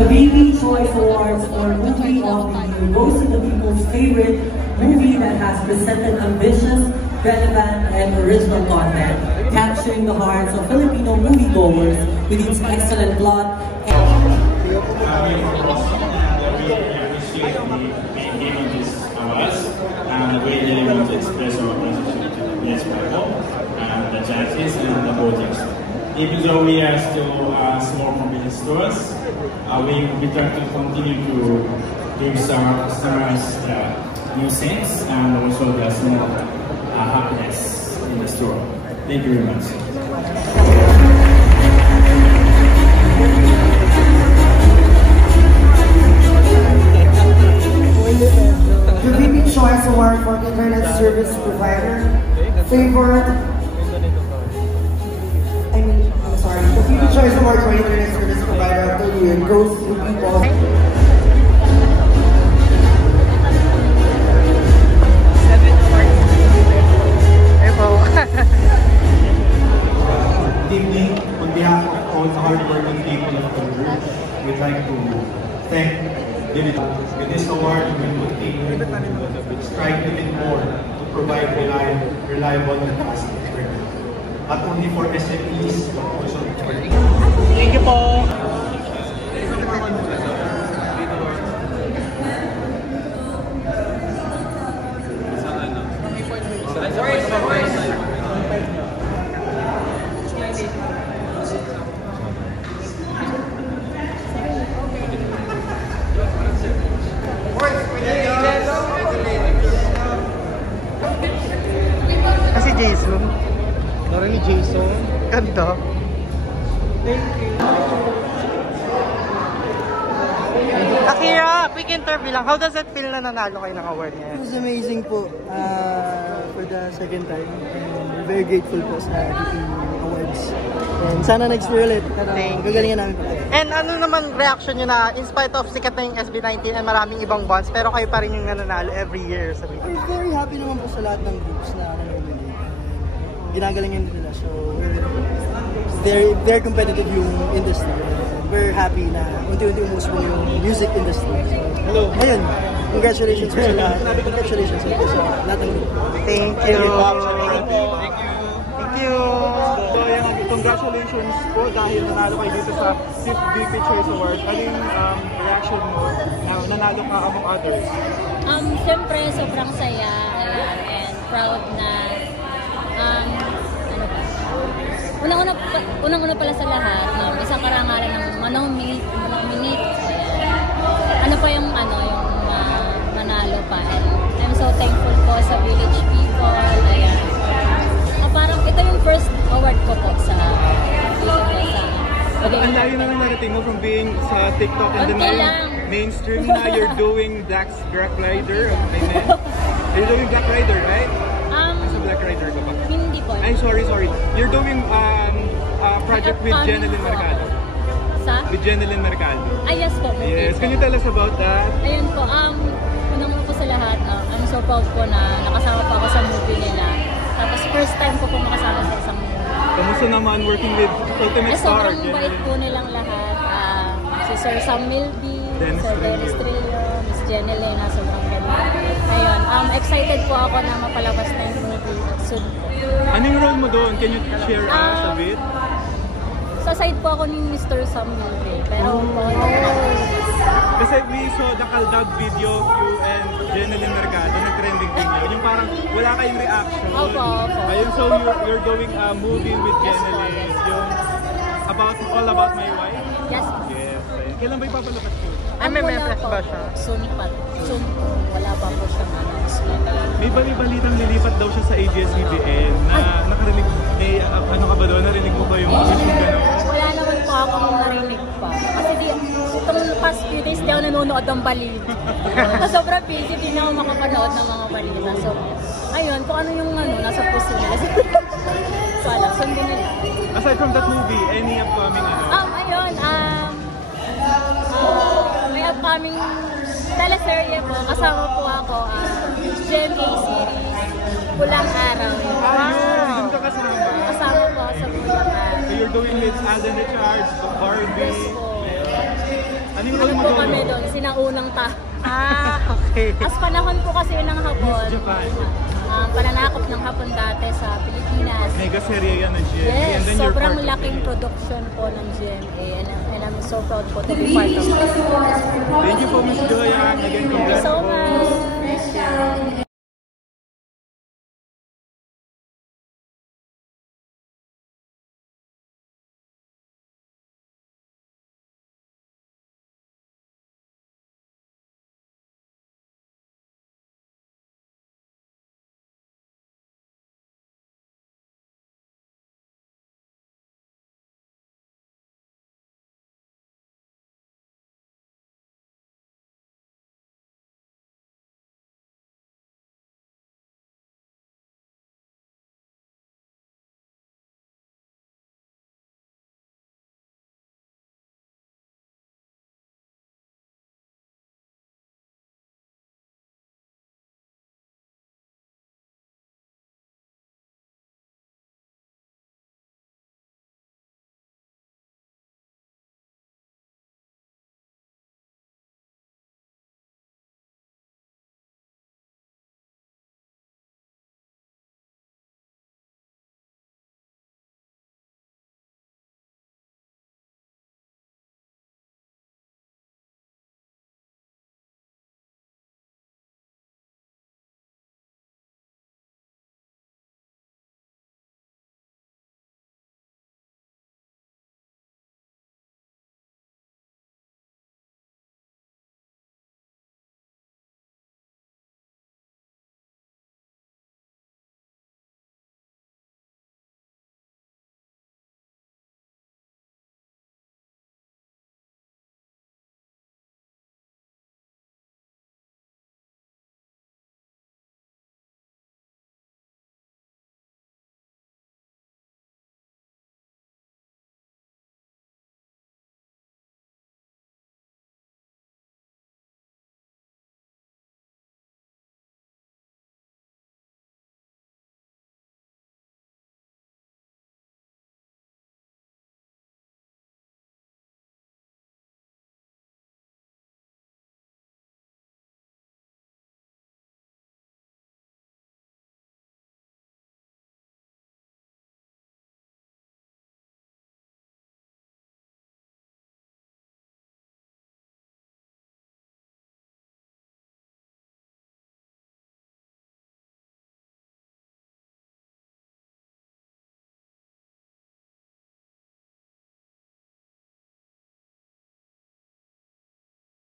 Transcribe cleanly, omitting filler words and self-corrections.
The BB Choice Awards for Movie of the Year goes to the people's favorite movie that has presented ambitious, relevant, and original content, capturing the hearts of Filipino moviegoers with its excellent plot and We appreciate the game of this awards, and we really want to express our appreciation to Yes Bible, and the judges and the voters. Even though we are still small convenience stores, we try to continue to give some customers new things and also the small happiness in the store. Thank you very much. The BB Choice Award for Internet Service Provider favored. The BB Choice Award for Internet Service Provider of the Year goes to people. Evening, on behalf of all the hardworking people of the group, we'd like to thank David. With this award, we will continue to strive even more to provide reliable and fast internet. Not only for SMEs, but also for... Thank you po! Kasi Jason. Nari ni Jason. Ganda. Thank you. Akira, quick interview lang. How does it feel na nanalo kayo ng award niya? It was amazing po for the second time. And we're very grateful po sa DP Awards. And sana next year ulit. Gagalingan namin po. And ano naman reaction nyo na in spite of sikat na yung SB19 and maraming ibang bands, pero kayo pa rin yung nananalo every year? We're very happy naman po sa lahat ng groups na nanonominate. Ginagalingan din nila. So very competitive yung industry. We're happy na unti-unti umusbong yung music industry. So, hello. Ayun, congratulations po sa lahat. Congratulations po sa lahat ng group. Thank you. Thank you. So, congratulations po dahil nanalo kayo dito sa 5th BP Choice Award. Ano yung reaction mo na nanalo ka among others? Siyempre, sobrang saya and proud na unang-una pala sa lahat, isang karangalan ng manominate. Ano pa yung manalo pa. And I'm so thankful po sa Village people. Ayan. Parang ito yung first award ko po sa Ang layo na narating mo from being sa TikTok and then mainstream na you're doing Black Rider. You're doing Black Rider, right? Sa Black Rider ka ba? Hindi po. Ay, sorry. You're doing project with Jeneline Mercado. Sa? With Jeneline Mercado. Yes po. Yes, can you tell us about that? Ayun po, unang-una po sa lahat, I'm so proud po na nakasama po ako sa movie nila. Tapos first time ko po makasama sa isang movie. Kamusta naman working with Ultimate Star? Sobrang bait po nilang lahat. Si Sir Sam Milby, Sir Dennis Trillo, Miss Jeneline, sobrang ganda. Ayun, excited po ako na mapalabas na yung movie soon po. Anong role mo doon? Can you share us a bit? Sa side po ako ni Mr. Sam Milby. Pero kasi we saw the Kaldab video of you and Jeneline Mercado, nag-trending din yun. Yung parang wala kayong reaction. Opo. Ayun, so you're doing a movie with Jeneline. Yung All About My Wife? Yes. Yes. Kailan ba ipapalabas ko? May flex ba siya? Soon po. Wala pa po siyang announcement. May balitang lilipat daw siya sa ABS-CBN na nakarinig, ano ka ba doon? Narinig mo ba yung gano'n? Wala naman po akong narinig pa. Kasi itong past few days di ako nanonood ng balita. Sobrang busy, di na ako makapanood ng mga balita. So, ayun, kung ano yung nasa puso nila. So, alam, sundin nila. Aside from that movie, any upcoming Ayun, may upcoming teleserye po. Kasama po ako, GMA series, Pulang Araw. Wow! Kasama po sa Pulang Araw. So you're doing with Alden Richards, Barbie. Yes po. Ano yung Ano role mo po doon? kami doon, sinaunang Okay. As panahon po kasi yun ng Hapon. Miss Japan. Pananakop ng Hapon dati sa Pilipinas. Mega serye yan ng GMA. Yes, And then you're sobrang part of laking it. production po ng GMA and I'm so proud po to be part of it. Thank you po, Miss Joya. Again, Thank you so congrats po. much.